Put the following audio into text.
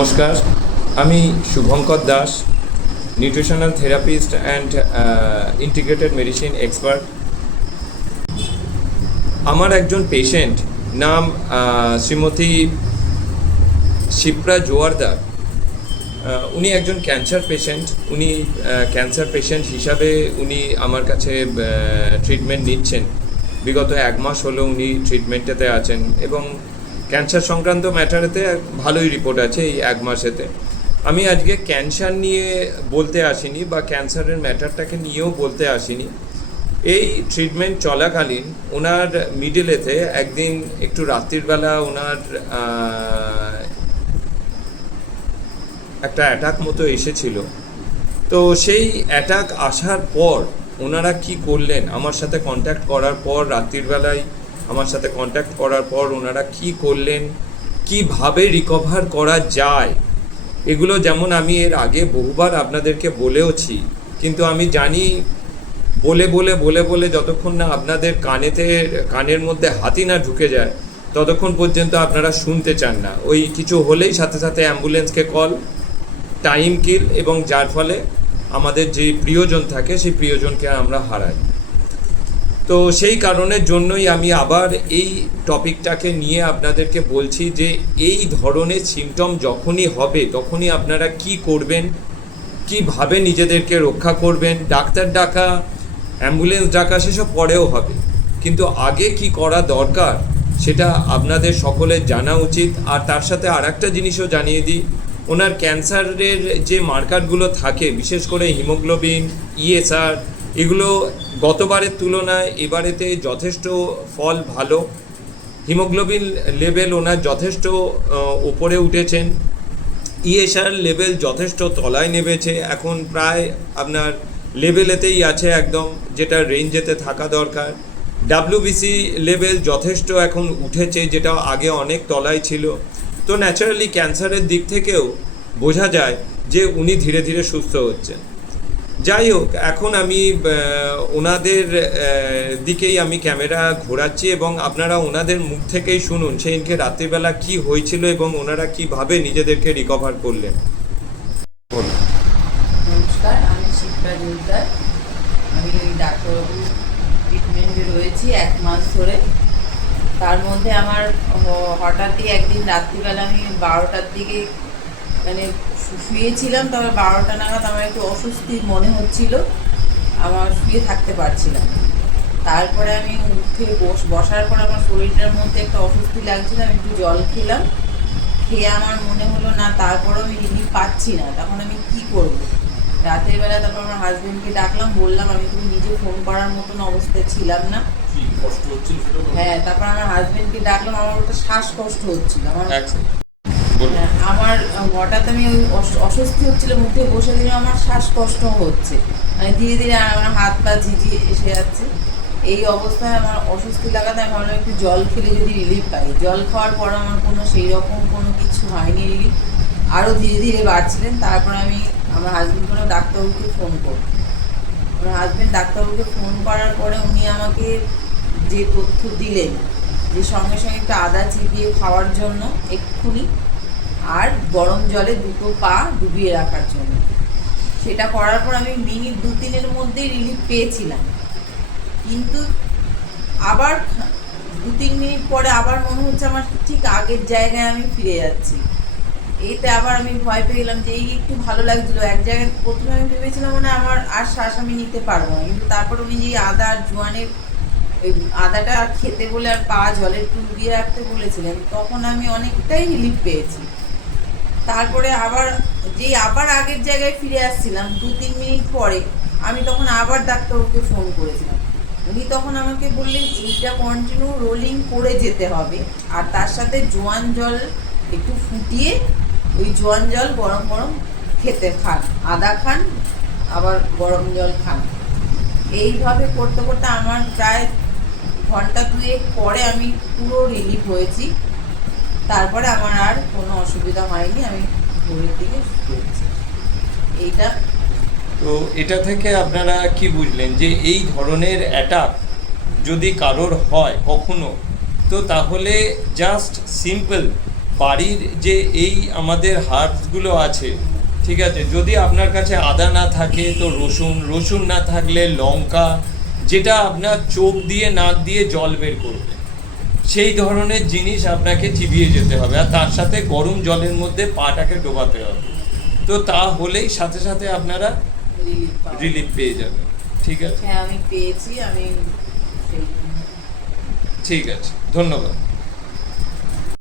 নমস্কার, আমি Shubhankar Das nutritional therapist and integrated medicine expert আমার একজন পেশেন্ট নাম শ্রীমতী শিপ্রা জোয়ারদার। উনি একজন ক্যান্সার পেশেন্ট উনি ক্যান্সার পেশেন্ট হিসাবে উনি আমার কাছে ট্রিটমেন্ট নিচ্ছেন। বিগত এক মাস হলো উনি ট্রিটমেন্টেতে আছেন এবং ক্যান্সার সংক্রান্ত ম্যাটারেতে ভালোই রিপোর্ট আছে এই এক মাসেতে। আমি আজকে ক্যান্সার নিয়ে বলতে আসিনি বা ক্যান্সারের ম্যাটারটাকে নিয়েও বলতে আসিনি। এই ট্রিটমেন্ট চলাকালীন ওনার মিডলেতে একদিন একটু রাত্রির ওনার একটা অ্যাটাক মতো এসেছিল। তো সেই অ্যাটাক আসার পর ওনারা কি করলেন? আমার সাথে কন্ট্যাক্ট করার পর রাত্রির বেলায় আমার সাথে কন্ট্যাক্ট করার পর ওনারা কি করলেন, কীভাবে রিকভার করা যায়, এগুলো যেমন আমি এর আগে বহুবার আপনাদেরকে বলেওছি, কিন্তু আমি জানি বলে বলে বলে বলে যতক্ষণ না আপনাদের কানেতে, কানের মধ্যে হাতি না ঢুকে যায়, ততক্ষণ পর্যন্ত আপনারা শুনতে চান না। ওই কিছু হলেই সাথে সাথে অ্যাম্বুলেন্সকে কল টাইম কিল এবং যার ফলে আমাদের যে প্রিয়জন থাকে, সেই প্রিয়জনকে আমরা হারাই। তো সেই কারণের জন্যই আমি আবার এই টপিকটাকে নিয়ে আপনাদেরকে বলছি যে এই ধরনের সিমটম যখনই হবে, তখনই আপনারা কি করবেন, কীভাবে নিজেদেরকে রক্ষা করবেন, ডাক্তার ডাকা, অ্যাম্বুলেন্স ডাকা, সেসব পরেও হবে। কিন্তু আগে কি করা দরকার, সেটা আপনাদের সকলের জানা উচিত। আর তার সাথে আর একটা জিনিসও জানিয়ে দিই, ওনার ক্যান্সারের যে মার্কারগুলো থাকে, বিশেষ করে হিমোগ্লোবিন ইএসআর এগুলো গতবারের তুলনায় এবারেতে যথেষ্ট ফল ভালো। হিমোগ্লোবিন লেভেল ওনার যথেষ্ট উপরে উঠেছেন। ইএসআর লেভেল যথেষ্ট তলায় নেমেছে। এখন প্রায় আপনার লেভেলেতেই আছে একদম, যেটা রেঞ্জেতে থাকা দরকার। ডাব্লিউবিসি লেভেল যথেষ্ট এখন উঠেছে, যেটা আগে অনেক তলায় ছিল। তো ন্যাচারালি ক্যান্সারের দিক থেকেও বোঝা যায় যে উনি ধীরে ধীরে সুস্থ হচ্ছেন। যাই হোক, এখন আমি ওনাদের দিকেই আমি ক্যামেরা ঘোরাচ্ছি এবং আপনারা ওনাদের মুখ থেকেই শুনুন সেদিনকে রাত্রিবেলা কি হয়েছিল এবং ওনারা কীভাবে নিজেদেরকে রিকভার করলেন। নমস্কার, আমি আমি ডাক্তারবাবু ট্রিটমেন্টে রয়েছি এক মাস ধরে তার মধ্যে আমার হঠাৎই একদিন রাত্রিবেলা আমি বারোটার দিকে মানে শুয়েছিলাম তবে বারোটা নাগাদ আমার একটু অস্বস্তি মনে হচ্ছিল। আমার শুয়ে থাকতে পারছিলাম তারপরে আমি উঠে বস বসার পর আমার শরীরটার মধ্যে একটা অস্বস্তি লাগছিল আমি একটু জল খেলাম। খেয়ে আমার মনে হলো না তারপরেও আমি রিলিফ পাচ্ছি না। তখন আমি কি করব? রাতের বেলা তারপর আমার হাজবেন্ডকে ডাকলাম বললাম আমি তুমি নিজে ফোন করার মতন অবস্থায় ছিলাম না। হ্যাঁ তারপর আমার হাজবেন্ডকে ডাকলাম আমার ওটা শ্বাসকষ্ট হচ্ছিল। আমার আমার হঠাৎ আমি ওই অস্বস্তি হচ্ছিল, মুখে বসে দিলে আমার শ্বাসকষ্ট হচ্ছে। মানে ধীরে ধীরে আমার হাত পা ঝিঝি এসে যাচ্ছে। এই অবস্থায় আমার অস্বস্তি লাগাতে আমি ভাবলাম, একটু জল খেলে যদি রিলিফ পাই। জল খাওয়ার পর আমার কোনো সেই রকম কোনো কিছু হয়নি রিলিফ আরও ধীরে ধীরে বাড়ছিলেন। তারপর আমি আমার হাজবেন্ড কোনো ডাক্তারবাবুকে ফোন করি আমার হাজবেন্ড ডাক্তারবাবুকে ফোন করার পরে উনি আমাকে যে তথ্য দিলেন, যে সঙ্গে সঙ্গে একটু আদা চিবিয়ে খাওয়ার জন্য এক্ষুনি আর গরম জলে দুটো পা ডুবিয়ে রাখার জন্য। সেটা করার পর আমি মিনিট দু তিনের মধ্যেই রিলিফ পেয়েছিলাম। কিন্তু আবার দু তিন মিনিট পরে আবার মনে হচ্ছে আমার ঠিক আগের জায়গায় আমি ফিরে যাচ্ছি। এতে আবার আমি ভয় পেয়ে গেলাম যে এই একটু ভালো লাগছিল। এক জায়গায় প্রথমে আমি ভেবেছিলাম মানে আমার আর শ্বাস আমি নিতে পারব না। কিন্তু তারপর উনি যে আদা আর জোয়ানের ওই আদাটা খেতে বলে আর পা জলে একটু ডুবিয়ে রাখতে বলেছিলেন, তখন আমি অনেকটাই রিলিফ পেয়েছি। তারপরে আবার যেই আবার আগের জায়গায় ফিরে আসছিলাম, দু, তিন মিনিট পরে, আমি তখন আবার ডাক্তারবাবুকে ফোন করেছিলাম। উনি তখন আমাকে বললেন, এইটা কন্টিনিউ রোলিং করে যেতে হবে, আর তার সাথে জোয়ান জল একটু ফুটিয়ে, ওই জোয়ান জল গরম গরম খেতে খান। আদা খান, আবার গরম জল খান। এইভাবে করতে করতে আমার প্রায় ঘণ্টা দুয়েক পরে আমি পুরো রিলিফ হয়েছি। তারপরে আমার আর কোনো অসুবিধা হয়নি, আমি ভোরের দিকে এইটা। তো এটা থেকে আপনারা কি বুঝলেন যে এই ধরনের অ্যাটাক যদি কারোর হয় কখনো, তো তাহলে জাস্ট সিম্পল বাড়ির যে এই আমাদের হার্বসগুলো আছে, ঠিক আছে, যদি আপনার কাছে আদা না থাকে তো রসুন রসুন না থাকলে লঙ্কা, যেটা আপনার চোখ দিয়ে, নাক দিয়ে জল বের করবে। সেই ধরনের জিনিস আপনাকে চিবিয়ে যেতে হবে আর তার সাথে গরম জলের মধ্যে পাটাকে ডোবাতে হবে। তো তা হলেই সাথে সাথে আপনারা রিলিফ পেয়ে যাবেন। ঠিক আছে? হ্যাঁ আমি পেয়েছি আমি ঠিক আছে। ধন্যবাদ।